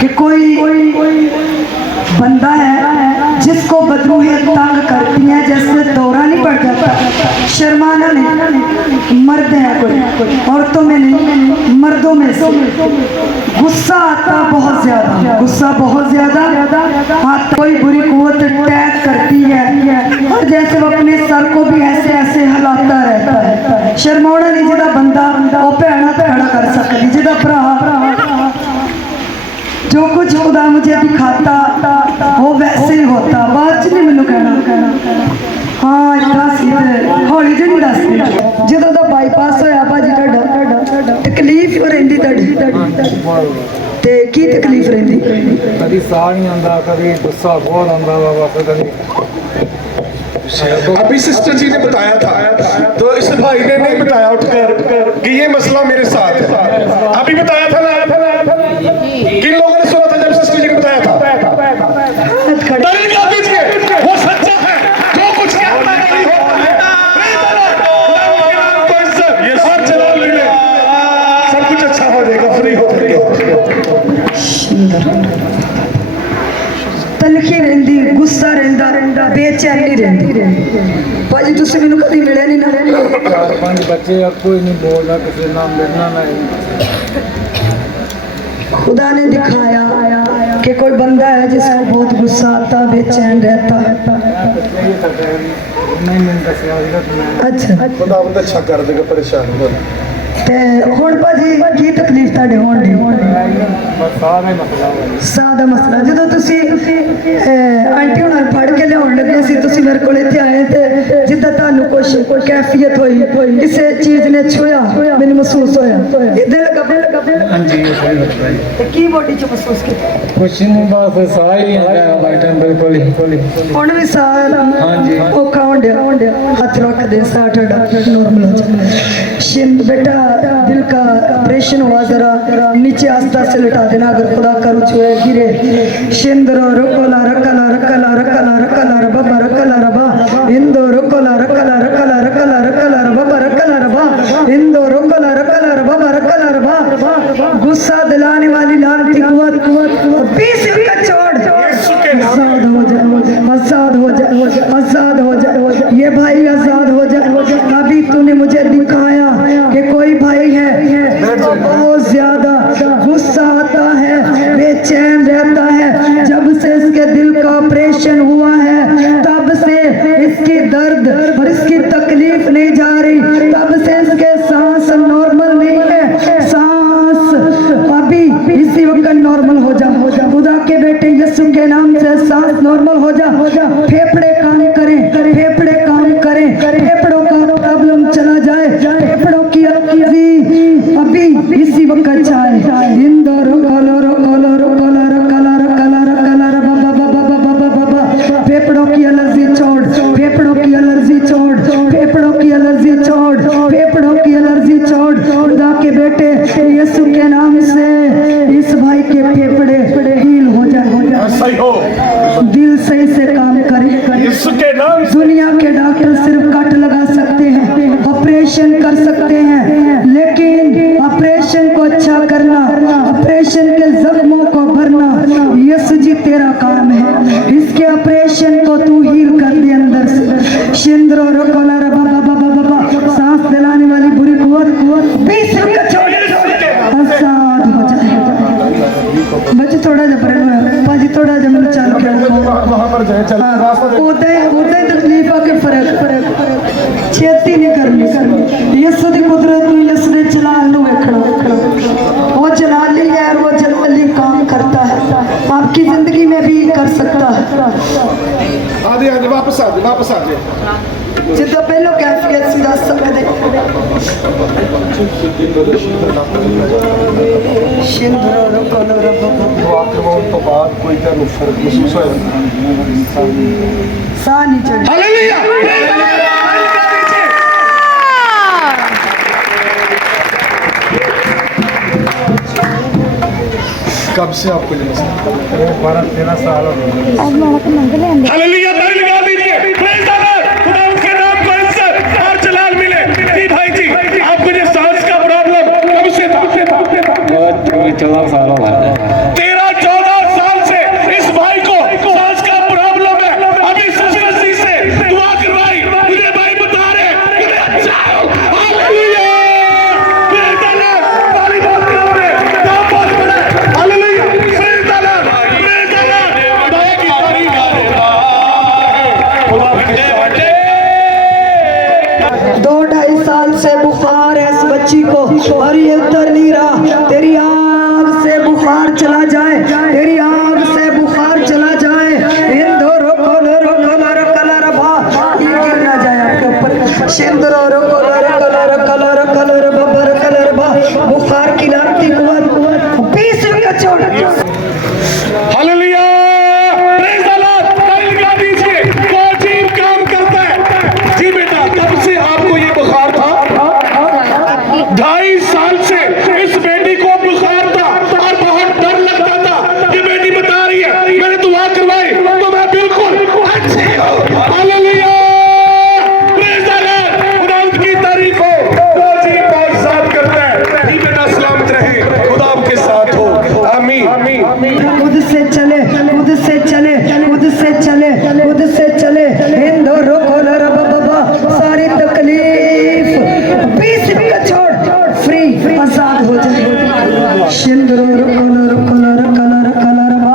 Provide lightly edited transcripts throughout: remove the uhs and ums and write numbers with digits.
कि कोई बंदा है जिसको बदबूएं तंग करती हैं, जैसे दौरा नहीं पड़ जाता, शर्माना नहीं। मर्द है कोई, औरतों में नहीं, मर्दों में से गुस्सा आता बहुत ज्यादा, गुस्सा बहुत ज्यादा आता। कोई बुरी कुव्वत अटैक करती है और जैसे वो अपने सर को भी ऐसे ऐसे हिलाता रहता है। शर्माना नहीं, जिदा बंदा वो भैना तो खड़ा कर सकती, जिदा भरा जो कुछ खुदा मुझे दिखाता वो वैसे ही होता। बात नहीं मैनू कहना हाँ इतना सीधे हौली जी नहीं दसती। जो तो बाईपास होया भाजी तुहाडा तकलीफ रहिंदी ते की तकलीफ रहिंदी? कभी साह नहीं आंदा, कभी गुस्सा बहुत आंदा वा, कभी अभी सिस्टर जी ने बताया था, तो इस भाई ने नहीं बताया उठकर कि ये मसला मेरे साथ है। अभी बताया था ना, किन लोगों ने सुना था जब सिस्टर जी ने बताया था? दलील दीजिए, वो सच्चा है, जो कुछ कहता है नहीं होता है। ये सब चला ले, सब कुछ अच्छा हो जाएगा, फ्री हो जाएगा। तलखी रहिंदी, गुस्सा रहिंदा, बेचैनी रहिंदी। भाजी तुसीं मैनूं कदी मिले नहीं ना? 4-5 बच्चे, कोई नहीं बोलता, किसी नाम मिलना नहीं। खुदा ने दिखाया कि कोई बंदा है जिसको बहुत गुस्सा आता, बेचैन रहता है। अच्छा खुदा बहुत अच्छा कर देगा, परेशान हो ते हुण भाजी की तकलीफ तुहाडे होण दी? साह दा मसला। जदों तुसीं आंटी हुणां नूं फड़ के लियाउण लगे सी, तुसीं मेरे कोल इत्थे आए ते जिद्दां तुहानूं कुछ कैफियत होई, किसी चीज़ ने छुआ, मैनूं महसूस होया दिल ते की बॉडी च महसूस कीता? कुछ नहीं, बस साह ही नहीं आया बैठे बिल्कुल ही। हुण भी साह औखा होण डिया? हथ रख दे, साह तुहाडा नॉर्मल हो जाए। शिंद बेटा दिल का ऑपरेशन हुआ, जरा नीचे आस्ता से लिटा देना, अगर खुदा का रुच हुए गिरे। शिंदरो रुकोला रकला रकला रकला रकला रबा रकला रबा इंदो रुकोला रकला रकला रकला रकला रबा रकला रबा इंदो रुकोला रकला रबा रकला रबा। गुस्सा दिलाने वाली लानती कुव्वत 20 का छोड़, आजाद हो जाए, आजाद हो जाए, आजाद हो जाए, ये भाई आजाद हो जाए। अभी तूने मुझे दिखाया कि कोई भाई है जो बहुत ज्यादा गुस्सा आता है, बेचैन रहता है। जब से इसके दिल का ऑपरेशन हुआ है तब से इसकी दर्द और इसकी तकलीफ नहीं जा रही, तब से इसके सांस नॉर्मल नहीं है। सांस अभी इसी वक्त नॉर्मल हो जा, खुदा के बेटे यीशु के नाम से सांस नॉर्मल हो जा। फेफड़े काम करें, फेफड़े काम करें, फेफड़ों का प्रॉब्लम चला जाए, फेफड़ों की अभी इसी वक्त चाहे। Indore colour colour colour colour colour colour बाबा फेफड़ों की एलर्जी छोड़, फेफड़ों की एलर्जी छोड़, फेफड़ों की एलर्जी छोड़, फेफड़ों की एलर्जी छोड़। खुदा के बेटे यीशु के नाम से इस भाई के फेफड़े हील हो जाए, सही हो, दिल सही से काम करे। इसके नाम दुनिया के डॉक्टर सिर्फ कट लगा सकते हैं, ऑपरेशन कर सकते हैं, लेकिन ऑपरेशन को अच्छा करना, ऑपरेशन के जख्मों को भरना यीशु जी तेरा काम है। इसके ऑपरेशन को तू हील कर दे अंदर से। शिंद्रो रोकोला बाबा बाबा बाबा सांस दिलाने वाली बुरी कुव्वत 20 का छोड़, आजाद हो जाए। बच्चे थोड़ा जा पर पाजी थोड़ा जा मन चल के वहां पर जाए, चल उदय तकलीफ आके फर्क छेती नहीं करनी। यीशु की कुदरत नूं, यीशु ने जलाल नूं वेखना। वो जलाली है, वो जलाली काम करता है, आपकी जिंदगी में भी कर सकता है। आधे आधे वापस आ जाए, वापस आ जाए। जिद्दां पहलो कैफियत सी दस सकदे शिंदरो रोकोलो वाकई तो बाद कोई क्या फर्क महसूस होया? साह नहीं चढ़। हालेलुया। कब से आपको ये मसला? 12-13 साल हो गए। हालेलुया, ताली लगा दीजिए। Praise the Lord. खुदा उनके नाम को इज्जत और जलाल मिले। जी भाई जी, आपको ये सांस का प्रॉब्लम कब से था? 14 साल हो गए। 13-14 चला जाए, तेरी आग से बुखार चला जाए, इंदोरो कोलोरो कोलोरो कलर बा, ये गिर ना जाए आपके ऊपर, सिंदरो कोलोरो कोलोरो कलर कलर बबर कलर बा, बुखार की लाती कुआं 20 रुपया छोड़। Hallelujah, praise the Lord. ताली लगा दीजिए। वो अजीब काम करता है। जी बेटा, कब से आपको ये बुखार था? 2.5 साल से इस बेटी को बुखार था और बहुत डर लगता था। ये बेटी बता रही है, मैंने दुआ करवाई तो मैं बिल्कुल अच्छी हूं। Hallelujah, praise the Lord. खुदा की तारीफ हो। वो अजीब मौजज़ात करता है। जी बेटा, सलामत रहे, खुदा आपके साथ हो। आमीन। खुद से चले, खुद से चले, खुद से चले, खुद से चले, इंदोरो कोलोरो बाबा, सारी तकलीफ 20 रुपया छोड़, फ्री आजाद हो जाए। सिंदरो कोलोरो कोलोरो कलर कलर बा,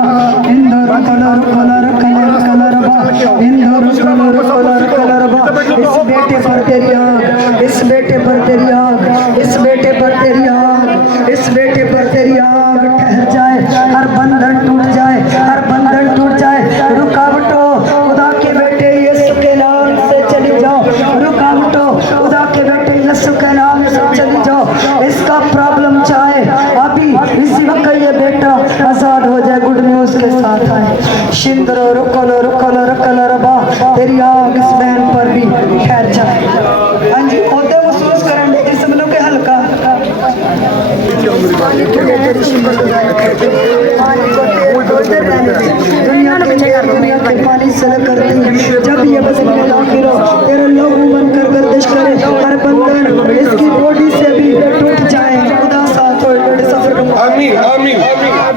इंदोरो कोलोरो कोलोरो कलर कलर बा, इंदोरो कोलोरो कोलोरो कलर बा। इस बेटे पर तेरी आग, इस बेटे पर तेरी आग, इस बेटे पर तेरी आग, इस बेटे पर तेरी आग ठहर जाए, हर बंधन टूट जाए, हर बंधन टूट जाए। रुकावटों खुदा के बेटे यीशु के नाम से चली जाओ, रुकावटों खुदा के बेटे यीशु के नाम से चली जाओ। इसका प्रॉब्लम चाहे अभी इसी वक्त ये बेटा आजाद हो जाए, गुड न्यूज के साथ आए। शिंदरो रुकोलो रुकोलो रुकोलो रबा, तेरी आग इस बहन पर भी ठहर जाए। हाँ जी, ओदे महसूस करेंगे जिसम लोग के हल्का दुनिया के पानी से करती, जब ये बस तेरे लोग बनकर गर्दिश करे, हर बंधन इसकी बॉडी से भी टूट जाए। खुदा साथ हो, सफर का आमीन, आमीन,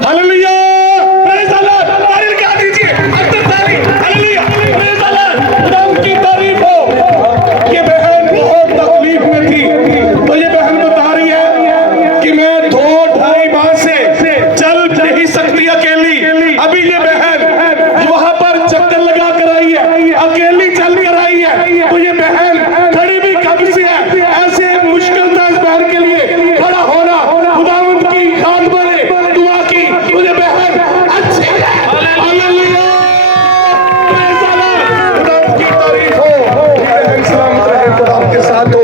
हालेलुया, प्रेज़ द लॉर्ड। ताली लगा दीजिए, अंदर ताली, हालेलुया, प्रेज़ द लॉर्ड। खुदा की तारीफ हो। ये बहन बहुत तकलीफ में थी, तो ये बहन बता रही है कि मैं 2-2.5 माह से चल नहीं सकती अकेली। अभी ये बहन वहां पर चक्कर लगा कर आई है, अकेली चल कर आई है, तो ये बहन खड़ी भी कब से है। ऐसे मुश्किल था इस बहन के लिए खड़ा होना। खुदावंद की खाद बने, दुआ की, मुझे बहन अच्छी है। Hallelujah, praise the Lord. खुदावंद की तारीफ हो। बहन सलामत रहे, खुदा आपके साथ हो।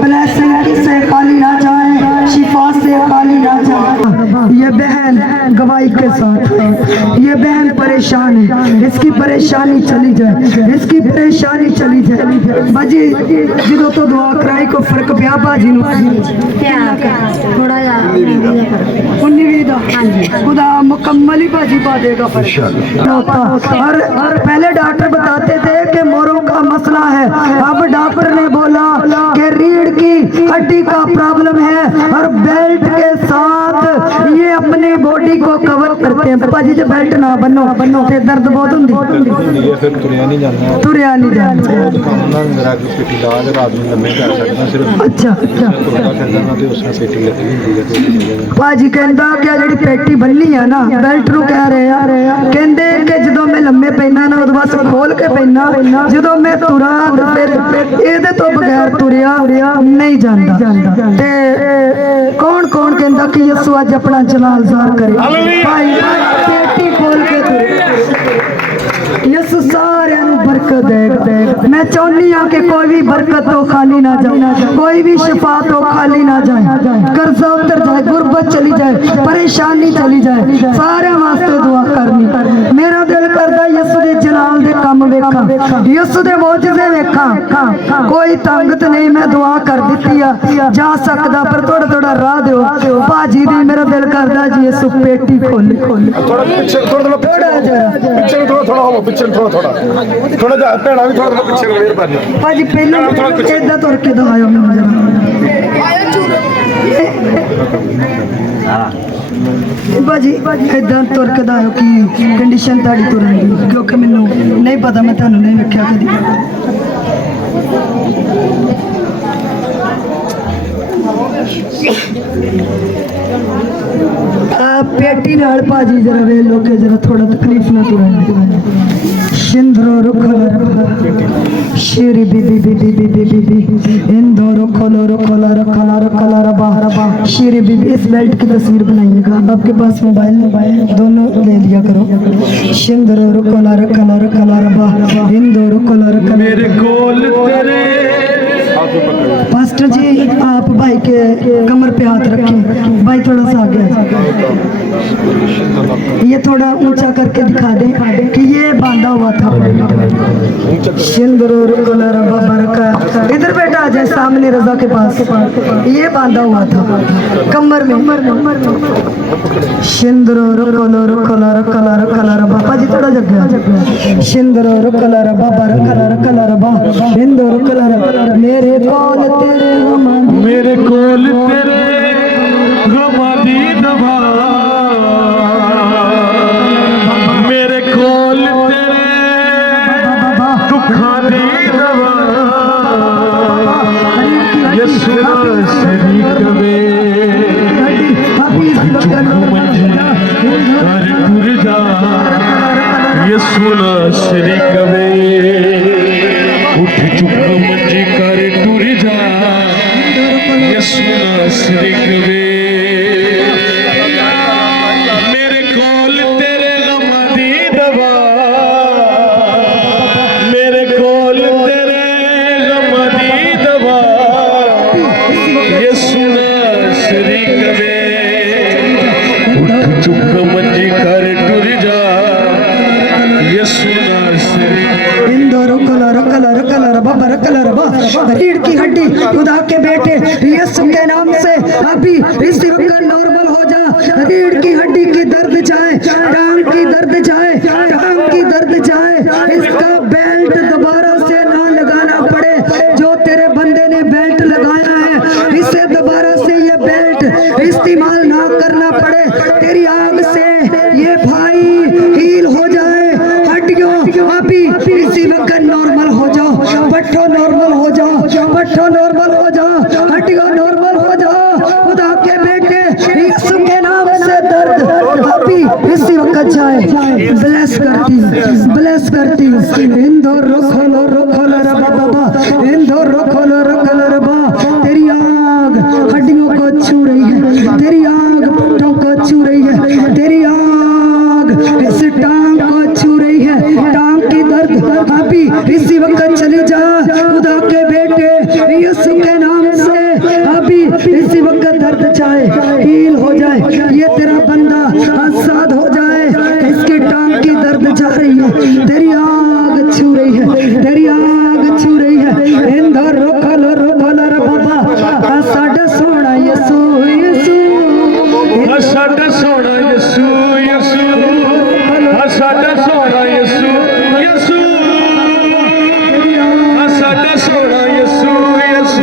ब्लेसिंग से खाली ना जाए, शिफा से खाली ना जाए। ये बहन गवाही के साथ है, ये बहन परेशान है, इसकी परेशानी चली जाए, इसकी परेशानी चली जाए। बाजी जो तो दुआ कराई को फर्क पिया बाजी नु थोड़ा खुदा मुकम्मल ही बाजी पा देगा फर्क। और पहले डॉक्टर बताते थे कि मोरों का मसला है, अब डॉक्टर ने बोला कि रीढ़ की हड्डी का प्रॉब्लम है और बेल्ट के साथ ये अपने बॉडी को कवर करते हैं। पाजी जब बेल्ट ना बनो ते दर्द बहुत होंदी, फिर तुरिया नहीं जाना, तुरिया नहीं जाना। मेरा पेटी ला के रात में लम्बे कर सकता सिर्फ। अच्छा अच्छा, तुरदा फिरदा ते उसने पेटी लगी हुंदी है। पाजी कहंदा कि ਜਿਹੜੀ पेटी ਬੰਨੀ ਆ ਨਾ बेल्ट ਨੂੰ ਕਹਿ ਰਹੇ ਆ, ਕਹਿੰਦੇ ਕਿ ਜਦੋਂ ਮੈਂ ਲੰਮੇ ਪੈਣਾ ਨਾ ਉਦੋਂ ਬਸ ਖੋਲ ਕੇ ਪੈਣਾ, ਜਦੋਂ ਮੈਂ ਤੁਰਾਂ ਤੇ ਫਿਰ ਇਹਦੇ ਤੋਂ ਬਗੈਰ ਤੁਰਿਆ ਨਹੀਂ ਜਾਂਦਾ। ਤੇ ਕੌਣ ਕੌਣ ਕਹਿੰਦਾ ਕਿ ਯਿਸੂ ਅੱਜ ਆਪਣਾ ਜਲਾਲ ਜ਼ਾਹਰ ਕਰੇ। ਭਾਈ पेटी खोल के तुरे, यीशु सारे बरकत देगा। मैं चाहनी हाँ कि कोई भी बरकत तो खाली ना जाए, कोई भी शिफा तो खाली ना जाए, कर्जा उतर जाए, गुर्बत चली जाए, परेशानी चली जाए, सारे वास्ते दुआ करनी। मेरा दिल करता यीशु दे जलाल दे काम वेखा, यीशु दे मौजज़े वेखा। कोई ताकत नहीं, मैं दुआ कर दी जा सकता, पर थोड़ा थोड़ा राह दो भाजी दी। मेरा दिल करता जी यीशु पेटी खोल थोड़ा पीछे, थोड़ा पीछे, थोड़ा हो पीछे, थोड़ा जा भैणा भी थोड़ा पीछे मेहरबानी। भाजी पहले इदा तुर के दवायो भाजी, इदा तुर के दवायो कि कंडीशन ताड़ी तुरन दी, क्योंकि मैनू नहीं पता, मैं तुहानू नहीं वेख्या कदी। पेटी ध्यान पाजी जरा वे लोग जरा थोड़ा तकलीफ ना तो सिंधरो रुखला शेरी बीबी बीबी बीबी बीबी इंदो रुखलो रुखला रखला रखला रबा शेरी बीबी इस बेल्ट की तस्वीर बनाइएगा आपके पास मोबाइल दोनों ले लिया करो सिंधरो रुखला रखला रखला रबा इंदो रुखला रखला मेरे कोल तेरे पास्टर जी आप भाई के कमर पे हाथ रखें भाई थोड़ा सा आगे ये थोड़ा ऊंचा करके दिखा दें कि ये बांधा हुआ था सिंदूर कलर बरका इधर बेटा आ जाए सामने रजा के पास ये बांधा हुआ था कमर में सिंदूर कलर कलर कलर कलर बाबा जी थोड़ा जगह सिंदूर कलर बाबा कलर कलर बा सिंदूर कलर मेरे कौन तेरे मेरे कोल तेरे गमादी दबा मेरे कोल तेरे दुखा दी दबा यसु शरीक वे कर गुरजा यसु शरीक वे उठ चुक मंजी कर टूर जा यसु शरीक वे मेरे कोल तेरे गम दी दवा मेरे कोल तेरे गम दी दवा यसु शरीक वे उठ चुक मंजी कर टूर जा यसु शरीक इंदोर कलर कलर कलर बबर कलर रीढ़ की हड्डी खुदा के बेटे यीशु के नाम से अभी इसी वक्त नॉर्मल हो जा रीढ़ की हड्डी की दर्द जाए टांग की दर्द जाए टांग की दर्द जाए इसका बेल्ट दोबारा से ना लगाना पड़े जो तेरे बंदे ने बेल्ट लगाया है इसे दोबारा से ये बेल्ट इस्तेमाल ना करना पड़े तेरी आग से ये भाई हील हो जाए हड्डियों अभी इसी वक्त नॉर्मल हो जाओ बट्ठो नॉर्मल हो जाओ बट्ठो नॉर्मल हो जाओ हड्डियों नॉर्मल हो जाओ खुदा के बेटे यीशु के नाम से दर्द अभी इसी वक्त जाए ब्लेस करती इंदौर रोखलो रोखलो रबा बाबा इंदौर रोखलो रोखलो रबा तेरी आग हड्डियों को छू रही है तेरी आग पट्टों को छू रही है तेरी आग इस टांग को छू रही है टांग की दर्द अभी इसी वक्त चली जा खुदा के बेटे यीशु के नाम से अभी इसी वक्त दर्द जाए हील हो जाए ये तेरा बंदा आजाद हो जाए इसकी टांग की दर्द जा रही है तेरी आग छू रही है तेरी आग छू रही है इंदर रोकल रे बाबा साडा सोना यीशु यीशु साडा सोना यीशु यीशु साडा सोना यीशु यीशु साडा सोना यीशु यीशु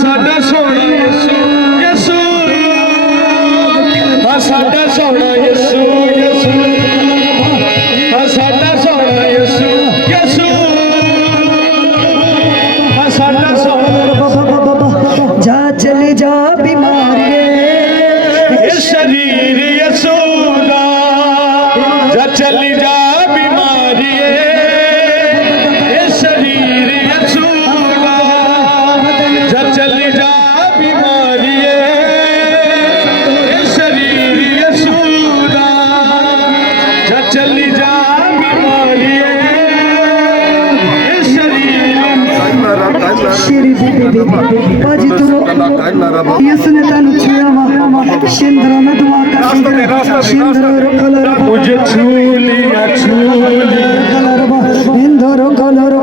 साडा सोना यीशु यीशु साडा सोना यीशु यीशु साडा सोना यीशु यीशु साडा सोना जा चले जा बीमारी शरीर यसूदा जा चली जा बीमारी शरीर यसूदा जा चली जा बीमारी शरीर यसूदा जा चली जा बीमारी शेरी बीबी बाजी तुरो यीशु ने तानु छुया वा शिंदरो में दुआ कर शिंदरो कलर मुझे छू लिया कलर बा इंदरो कलर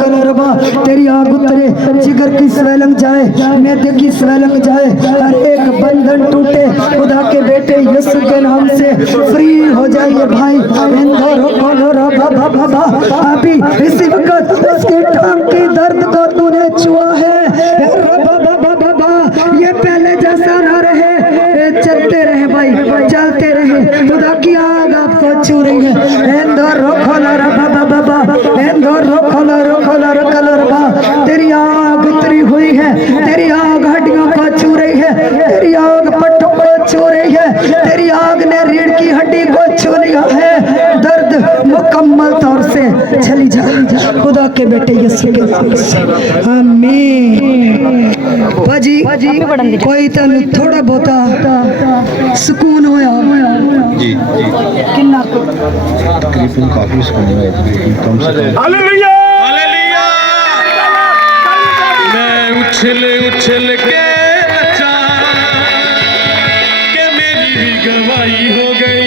कलर बा तेरी आग उतरे जिगर की स्वेलिंग जाए मैदे की स्वेलिंग जाए हर एक बंधन टूटे खुदा के बेटे यीशु के नाम से फ्री हो जाइए भाई इंदरो कलर बा अभी इसी वक्त इसके टांग की दर्द को तूने छुआ है ये पहले जैसा ना रहे चलते रहे भाई चलते रहे खुदा की आग आपको छू रही है इंदौर रोखोलर बाबा इंदौर रोखोलर कलर बा तेरी आग उतरी हुई है तेरी आग हड्डियों को छू रही है तेरी आग पट्टों को छू रही है तेरी आग ने मुकम्मल तौर से चली जा खुदा के बेटे यीशु के नाम से आमीन। भाजी कोई तन थोड़ा बहुता सुकून होया जी जी किन्ना तकरीबन काफी सुकून है, तकरीबन कम से कम हालेलुया हालेलुया। मैं उछल उछल के नचा कि मेरी भी गवाही हो गई।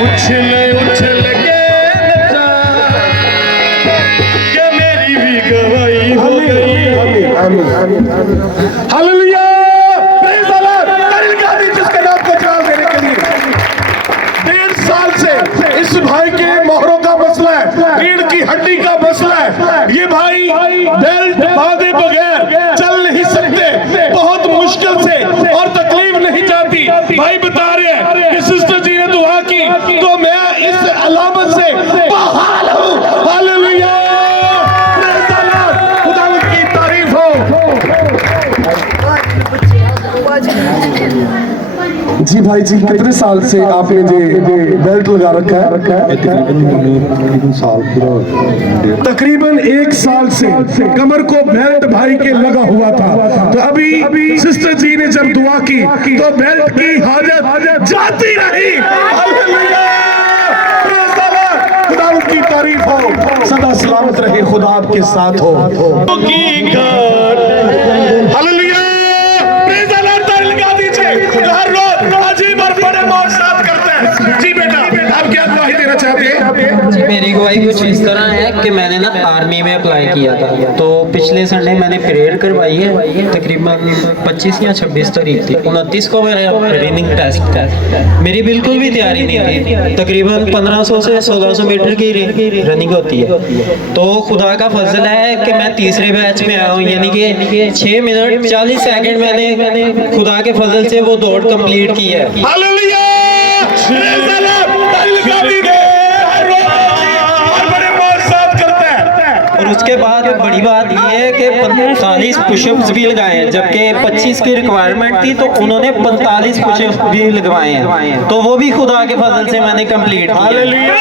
उछल उछल के नचा कि मेरी भी गवाही हो गई। Hallelujah praise the Lord. तारीफ़ गादी जिसके नाम को जवाब देने के लिए 1.5 साल से इस भाई के मोहरों का मसला है, रीढ़ की हड्डी का मसला है। ये भाई बेल्ट बांधे बगैर चल नहीं सकते, बहुत मुश्किल से, और तकलीफ नहीं जाती। भाई बता रहे हैं कि सिस्टर जी ने दुआ की तो मैं इस अलामत से बहाल हूं। Hallelujah praise the Lord. खुदावंद की तारीफ हो। जी भाई जी, कितने साल से आपने ये बेल्ट लगा रखा है? तकरीबन साल पूरा हो गया। तकरीबन 1 साल से कमर को बेल्ट भाई के लगा हुआ था। तो अभी सिस्टर जी ने जब दुआ की तो बेल्ट की हालत जाती रही। Hallelujah praise the Lord. खुदा की तारीफ हो। सदा सलामत रहे, खुदा आपके साथ हो। Hallelujah praise the Lord. ताली लगा दीजिए। हर रोज अजीब और बड़े मौजज़ात करते हैं। जी बेटा, आप क्या गवाही देना चाहते हैं? मेरी गवाही कुछ इस तरह है कि मैंने ना आर्मी में अप्लाई किया था, तो पिछले संडे मैंने परेड करवाई है। तकरीबन 25 या 26 तारीख थी, 29 को मेरा रनिंग टेस्ट था। मेरी बिल्कुल भी तैयारी नहीं थी। तकरीबन 1500 से 1600 मीटर की रनिंग होती है। तो खुदा का फजल है कि मैं तीसरे बैच में आया हूँ, यानी कि 6 मिनट 40 सेकंड मैंने खुदा के फजल से वो दौड़ कंप्लीट की है। Hallelujah praise the Lord. ताली लगा दीजिए। हर रोज और बड़े मौजज़ात करते हैं। और उसके बाद बड़ी बात ये है कि 45 पुशअप्स भी लगाए हैं, जबकि 25 की रिक्वायरमेंट थी तो उन्होंने 45 पुशअप्स भी लगवाए हैं। तो वो भी खुदा के फजल से मैंने कंप्लीट किया। Hallelujah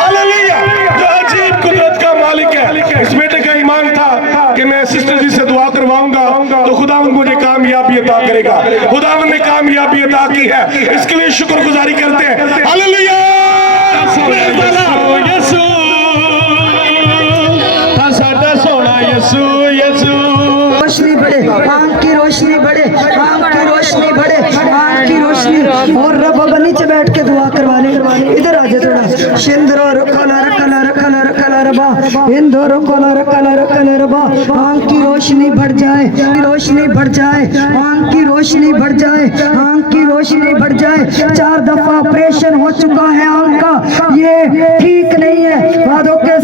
hallelujah. जो अजीब कुदरत का मालिक है। इस बेटे का ईमान था कि मैं सिस्टर जी से दुआ करवाऊंगा तो खुदावंद मुझे कामयाबी अता करेगा। खुदावंद ने कामयाबी अता की है, इसके लिए शुक्रगुजारी करते हैं। Hallelujah praise the Lord. यीशु ता साडा सोना यीशु यीशु। रोशनी बढ़े, आँख की रोशनी बढ़े, आँख की रोशनी बढ़े, आँख की रोशनी। और रब अब नीचे बैठ के दुआ करवाने। इधर आ जा थोड़ा। शिंदरो कलर कलर कलर कलर बा इंदोरो कलर कलर कलर बा। आँख की रोशनी बढ़ जाए, रोशनी बढ़ जाए, आँख की रोशनी बढ़ जाए, आँख की रोशनी बढ़ जाए। 4 दफा ऑपरेशन हो चुका है आँख का, ये ठीक नहीं है। वादों के